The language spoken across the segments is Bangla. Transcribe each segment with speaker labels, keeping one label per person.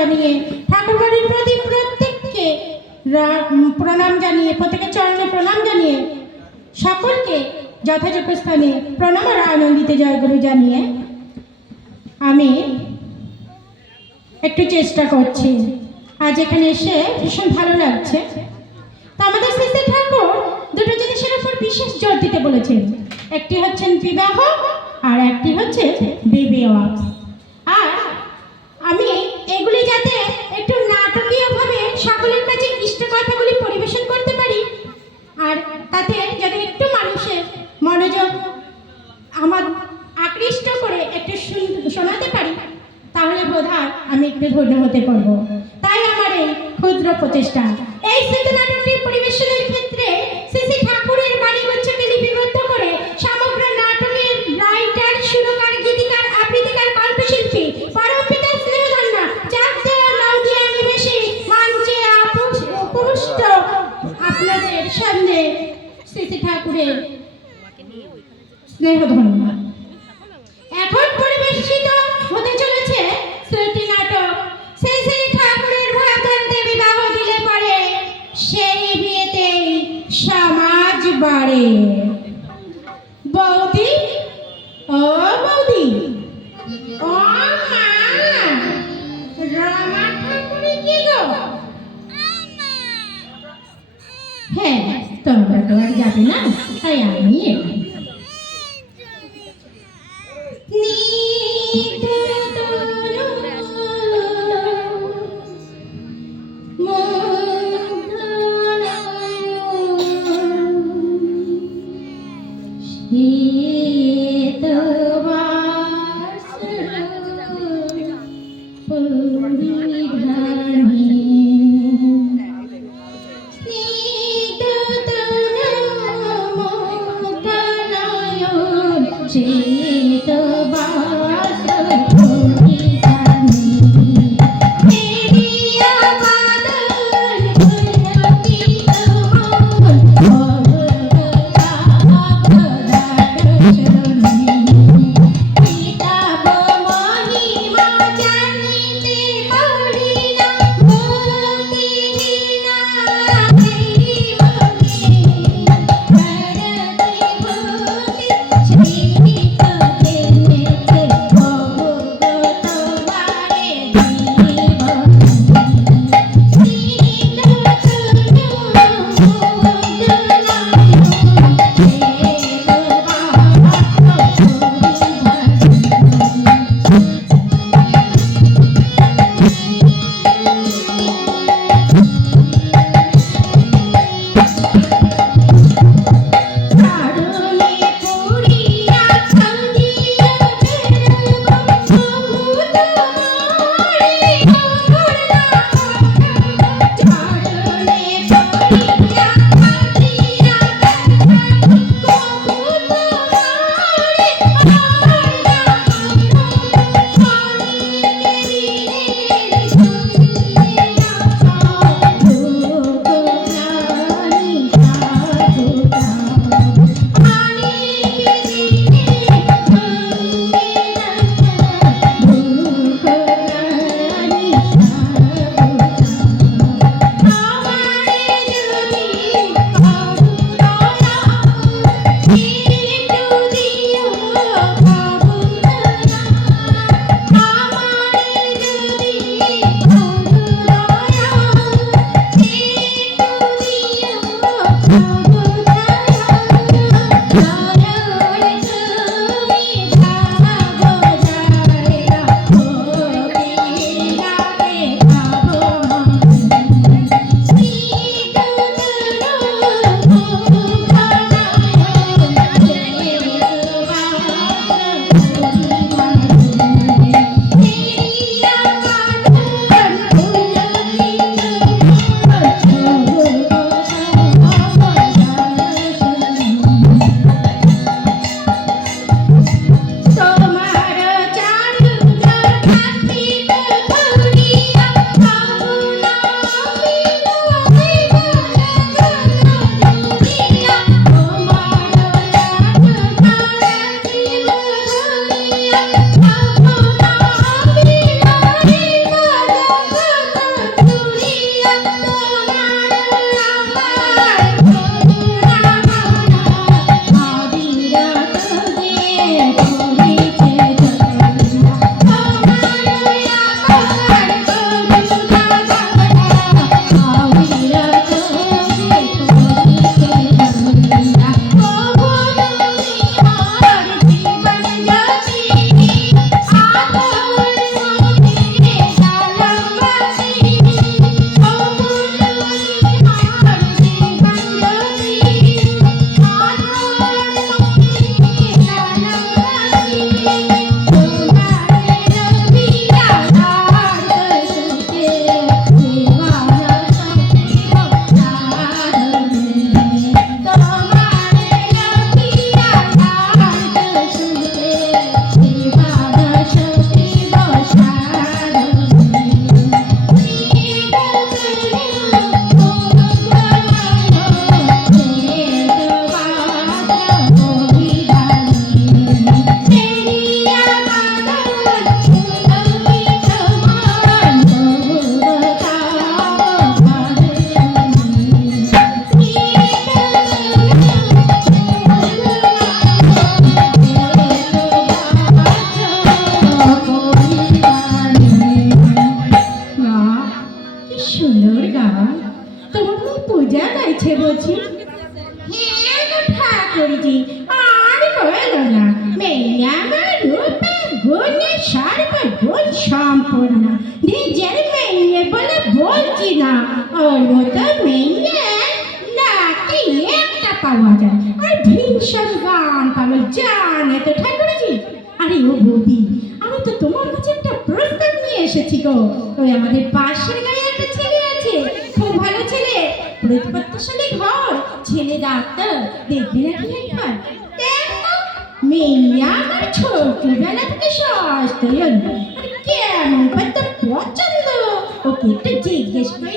Speaker 1: জানিয়ে ঠাকুরবাড়ির প্রতি প্রত্যেককে প্রণাম জানিয়ে, প্রত্যেকের চরণে প্রণাম জানিয়ে সকলকে যথাযথ স্থানে প্রণাম আর আনন্দিতে জয়গুরু জানিয়ে আমি একটু চেষ্টা করছি। আজ এখানে এসে ভীষণ ভালো লাগছে। তো আমাদের শ্রীশ্রী ঠাকুর দুটো জিনিসের উপর বিশেষ জোর দিতে বলেছেন। একটি হচ্ছেন বিবাহ আর একটি হচ্ছে বেবি ওয়াক্স স্নেহধন্য Dengan. Thank you. মতো মেয়ে নাকি একটা পাওয়া যায় আর ভীষণ গান পালো জানে তো ঠাকুরজি আরে ও বৌদি, আমি তো তোমার কাছে একটা প্রস্তাব নিয়ে এসেছি গো। ওই আমাদের পাশের গায়ে একটা ছেলে আছে, খুব ভালো ছেলে। প্রতিপত্তশালী ঘর, ছেলে ডাক্তার, দেখবে নাকি একবার? আমার ছোটবেলা থেকে সস্তাই কেমন পছন্দ, ওকে একটু জিজ্ঞেস করে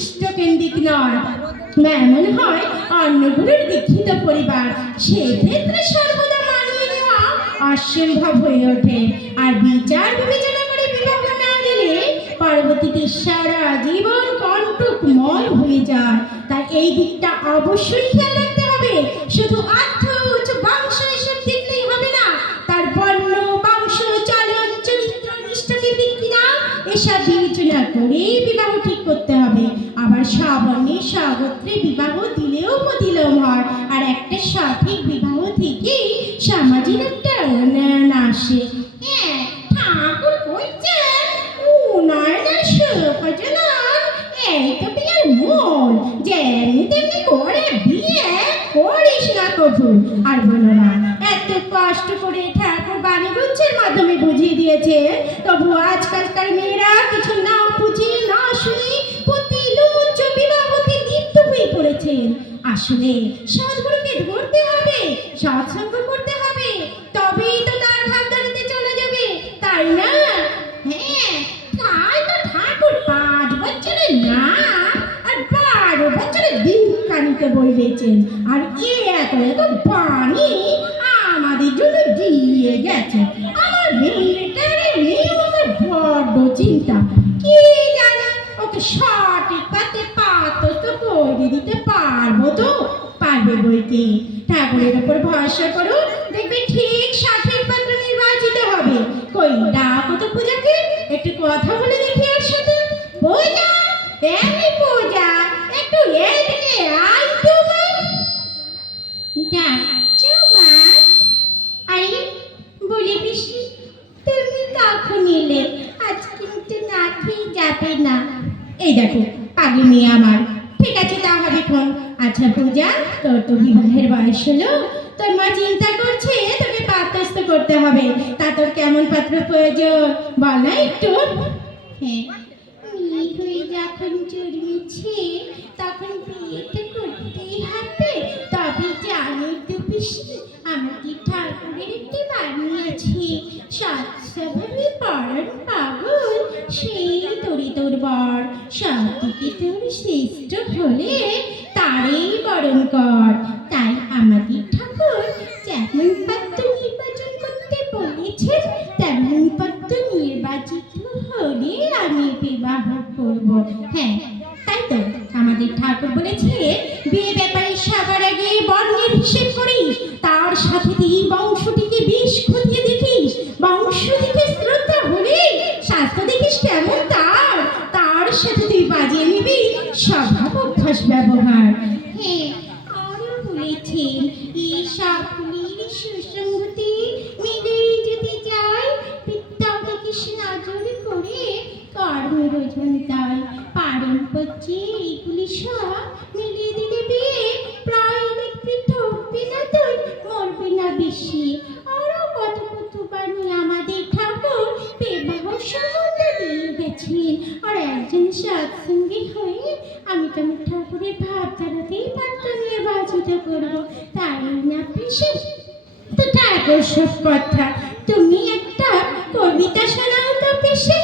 Speaker 1: পরিবারটি ইষ্টকেন্দ্রিক নয়। এমন হয় অন্যগুলোর দীক্ষিত পরিবার। সেক্ষেত্রে সর্বদা মানিয়ে নেওয়া অসম্ভব হয়ে ওঠে। আর বিচার বিবেচনা করে বিবাহ না দিলে পরবর্তীতে সারা জীবন কণ্টকময় হয়ে যায়। তাই এই দিকটা অবশ্যই খেয়াল রাখতে হবে। শুধু উচ্চ বংশ এসব দেখলেই হবে না। তার বর্ণ, বংশ, চলন, চরিত্র, নিষ্ঠাকে দিক কিনা এসব বিবেচনা করেই বিবাহ ঠিক করতে হবে আবার সবর্ণে সগোত্রে বিবাহ দিলেও প্রতিলোম হয়। আর একটা সঠিক বিবাহ থেকেই সমাজের একটা উন্নয়ন আসে। হ্যাঁ করিস না কবু আর বলো না, এত কষ্ট করে ঠাকুর বাণী গুচ্ছের মাধ্যমে বুঝিয়ে দিয়েছে তবু আজকালকার মেয়েরা পড়েছেন আসলে সৎগুরুকে ধরতে হবে সৎসঙ্গ করতে হবে, তবেই তো তার ভাবধারাতে চলে যাবে, তাই না? হ্যাঁ তাই তো ঠাকুর পাঁচ বছরের না, আর বারো বছরের বলেছেন আর এ এত এত আমাদের জন্য দিয়ে গেছে আমার মেয়েটারে আমার বড্ড চিন্তা, কি ওকে সঠিক পাতে পাতো তো করে দিতে পারব তো পারবে বইতে ঠাকুরের উপর ভরসা করো, দেখবে ঠিক সঠিক পাত্র নির্বাচিত হবে। কই, ডাকো তো পূজাকে, একটু কথা বলে দেখি আর সাথে। পূজা এই পূজা, একটু এদিকে আয় তো মা। ডাকছো মা। আরে, বলি বৃষ্টি তুমি কখন এলে? আজ কিন্তু না খেয়ে যাবে না। এই দেখো, পাগলি মেয়ে আমার ঠিক আছে তা হবে ফোন আচ্ছা পূজা তোর বিবাহের বয়স হলো, তোর মা চিন্তা করছে, তোকে পাত্রস্থ করতে হবে। তা তোর কেমন পাত্র প্রয়োজন? বল না একটু। হ্যাঁ যখন জন্মেছে তখন বিয়েটা করতেই হবে। তবে জানো তো আমাদের ঠাকুরের একটি বাণী আছে। সৎস্বভাবে পরণ পাগল, সেই তোরে তোর বর সবদিকে তোর শ্রেষ্ঠ হলে তারই বরণ কর। তাই আমাদের ঠাকুর তাই পালন করছে এইগুলি সব দিলে বিয়ে। প্রায় দেখতে ঠকবে না তুই এসেছি আরও কত কত বাণী আমাদের ঠাকুর বিবাহ সম্বন্ধে দিয়ে গেছেন। আর একজন সৎসঙ্গী হয়ে আমি তো আমার ঠাকুরের ভাব দাঁড়াতেই পাত্র নিয়ে বাজিত করব। তাই না পিসে তো ঠাকুর, সব কথা। তুমি একটা কবিতা শোনাও তো পিসে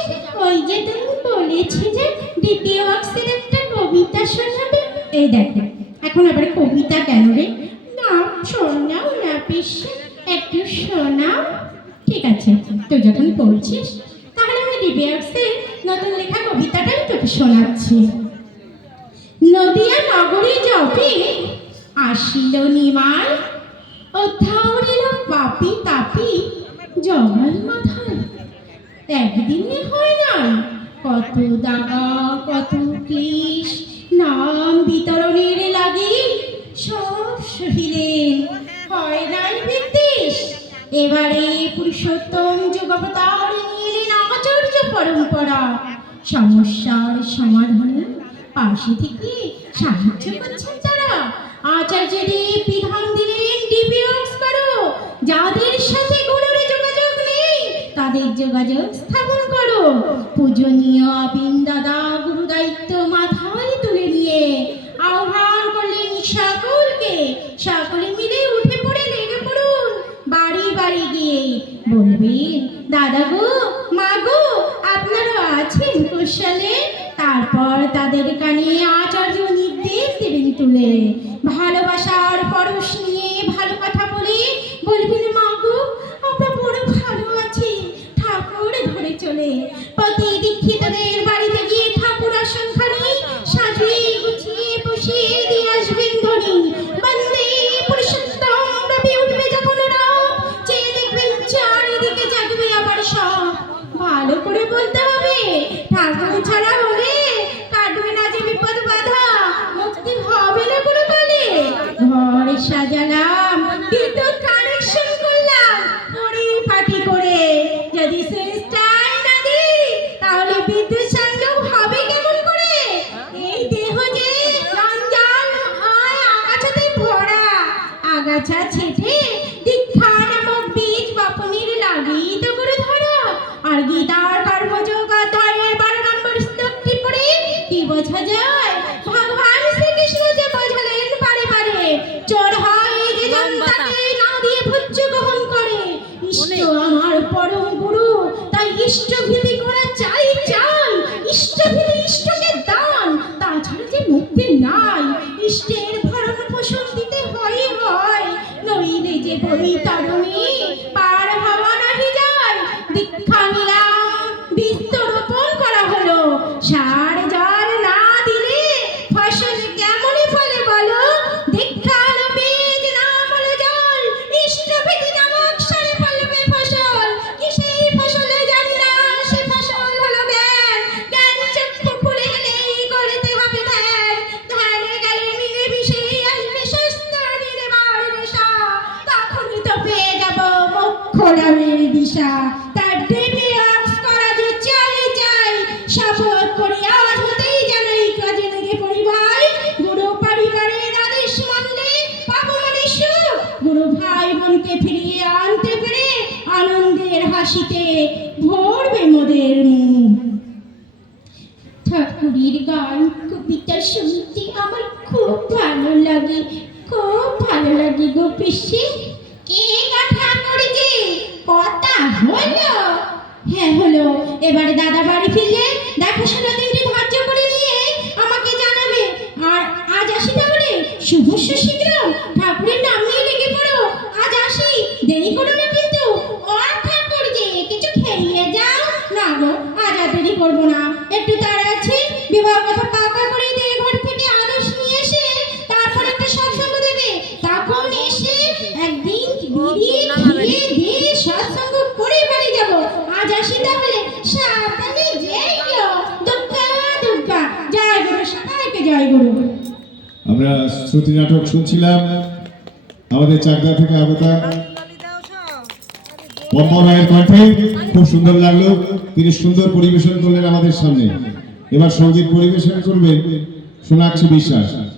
Speaker 1: ওই যে তুমি বলেছি যে দ্বিতীয় অক্ষরের একটা কবিতা শোনাবে। এই দেখো এখন আবার কবিতা কেন রে? না শোনাও না পিসে, একটু শোনাও। ঠিক আছে তুই যখন বলছিস তাহলে আমি ডিবিয়ার্সে নতুন লেখা কবিতাটাই তোকে শোনাচ্ছি। নদিয়া নগরী যবে আসিল ও থাউরিল পাপি তাপি জগাল মাথায়। একদিনে হয় না কত দাগা কত ক্লিশ নাম বিতরণের লাগি সব সহিলেন হয় নাই বিদ্বেষ? এবারে পুরুষোত্তম যুগাবতার নিয়ে এলেন আচার্য পরম্পরা। সমস্যার সমাধানে পাশে থেকে সাহায্য করছেন তারা। আচার্যদেব বিধান দিলেন ডিপিওক্স করো। যাদের সাথে গুরুর যোগাযোগ নেই, তাদের যোগাযোগ স্থাপন পূজনীয় বিন্দাদা গুরু দায়িত্ব মাথায় তুলে নিয়ে আহ্বান করলেন সকলকে। সকলে মিলে উঠে পড়ে লেগে পড়ুন। বাড়ি বাড়ি গিয়ে বলবেন, দাদা গো পতি দীক্ষিতদের বিদ্যুৎ খুব ভালো লাগে খুব ভালো লাগে গো পিসি?
Speaker 2: আমরা শ্রুতি নাটক শুনছিলাম। আমাদের চাকদা থেকে আবেদন। খুব সুন্দর লাগল। তিনি সুন্দর পরিবেশন করলেন আমাদের সামনে। এবার সংগীত পরিবেশন করবেন সোনাক্ষী বিশ্বাস।